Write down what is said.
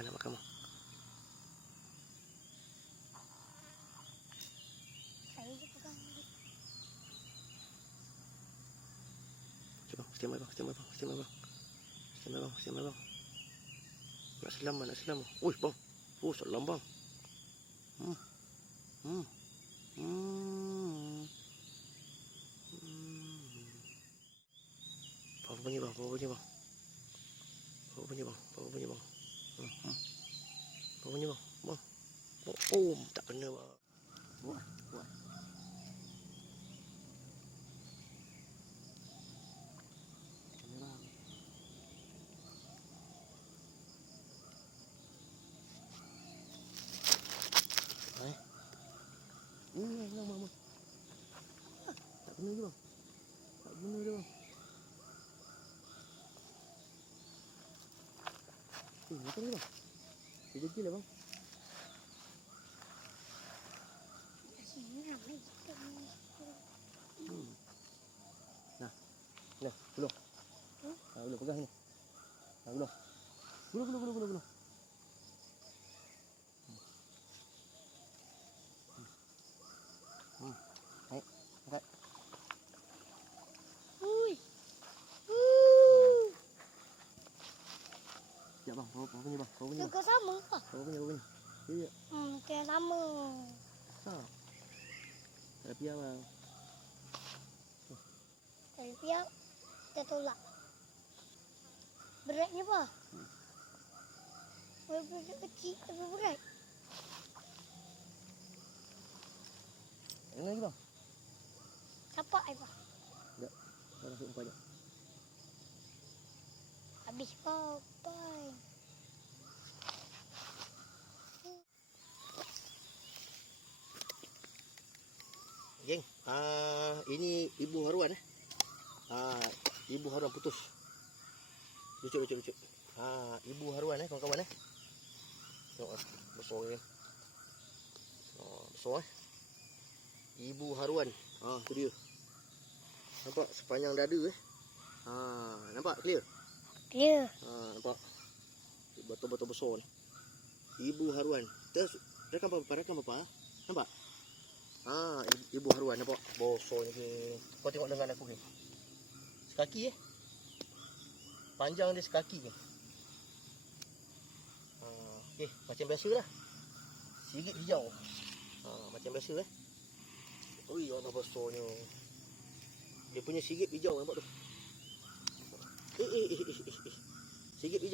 Bukan nak makan lah, mu. Saya je pegang. Cuba, kita mai bang, kita mai bang, bang. Nak selam, lah, bang. Lah. Uish, bang. Oh, selam bang. Hmm. Hmm. Hmm. Bawa bunyi bang, bawa bunyi bang. Bawa bunyi bang, bawa bunyi bang. Apa bunyi bang? Bang. Oh, oh tak kena bang. Buat, buat. Hai. Ini yang mama. Tak kena je bang. Tak kena je bang. Eh, makan je bang. Dia kecil lah bang. Sini ramai ikan. Hmm. Nah. Nah, belum. Hmm? Ah, belum pegang ni. Ah, belum. Belum, belum, belum, belum, belum. Hmm. Baik, angkat. Ui. Uh. Sekejap bang, bawa punya bang. Bawa punya. Juga sama ke? Bawa punya, bawa punya. Ya. Hmm, kita sama. Ha. Tapi ya bang. Tapi pihak kita tolak. Beratnya apa? Walaupun dia kecil tapi berat. Yang lagi bang. Capak apa? Bang masuk umpan je. Habis papai. Geng, ah ini ibu haruan eh. Ah ibu haruan putus. Lucu lucu lucu. Ah ibu haruan eh kawan-kawan eh. Ah, besar ni. Oh, besar eh. Ibu haruan. Ah tu dia. Nampak sepanjang dada eh. Ah nampak clear. Clear. Ha, nampak? Betul-betul besar ni. Ibu haruan. Terus, rekam apa? Rekam apa? Nampak? Ha, ibu haruan nampak? Besar ni. Kau tengok lengan aku ni. Sekaki eh. Panjang dia sekaki ni. Ha, okey, macam biasa lah. Sirip hijau. Ha, macam biasa eh. Ui, Allah besarnya. Dia punya sirip hijau nampak tu. Eh, eh, eh, eh, eh, eh. Sikit